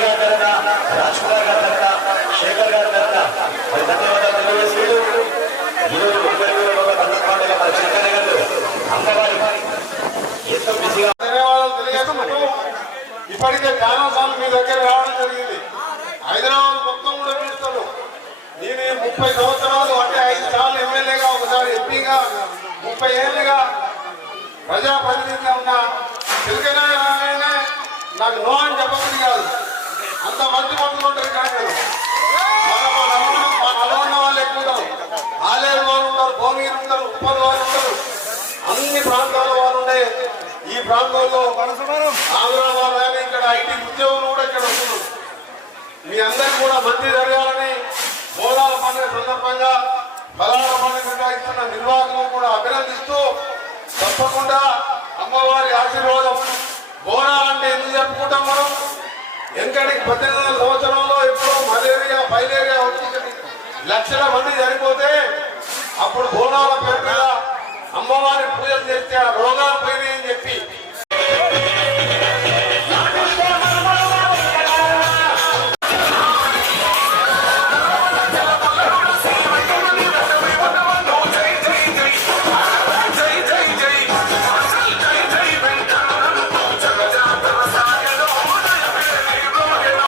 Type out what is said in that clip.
గారి తరఫున రాజ్ గారి తరఫున శేఖర్ గారి తరఫున మరి ధన్యవాదాలు తెలియజేస్తూ గారు అమ్మవారి ఎంతో బిజీగా ధన్యవాదాలు తెలియజేస్తూ మీ దగ్గర రావడం జరిగింది. హైదరాబాద్ మొత్తం కూడా పిలుస్తారు. నేను ముప్పై సంవత్సరాలు అంటే ఐదు సార్లు ఎమ్మెల్యేగా ఒకసారి ఎంపీగా ముప్పై ఏళ్ళుగా ప్రజాప్రతినిధిగా ఉన్న తెలుగు నాకు నో అని చెప్పక అంత మంచి మనుషులు ఉంటారు కానీ మన మా వాళ్ళు ఎక్కువ ఉంటారు? ఆలేరు వాళ్ళు ఉంటారు భువనగిరి ఉంటారు ఉప్పల్ వాళ్ళు ఉంటారు. అన్ని ప్రాంతాల వాళ్ళు ఉండే ఈ ప్రాంతంలో ఆంధ్ర వాళ్ళు కానీ ఇక్కడ ఐటీ ఉద్యోగులు కూడా ఇక్కడ వస్తున్నారు. మీ అందరికీ కూడా మంచి జరగాలని బోనాల పండుగ సందర్భంగా బలాల పండుగ నిర్వహిస్తున్న నిర్వాహకులను కూడా అభినందిస్తూ తప్పకుండా అమ్మవారి ఆశీర్వాదం ఎందుకంటే పద్దెనిమిది సంవత్సరంలో ఎప్పుడో మలేరియా ఫైలేరియా వచ్చి లక్షల మంది చనిపోతే అప్పుడు బోనాల పేరు మీద అమ్మవారి పూజలు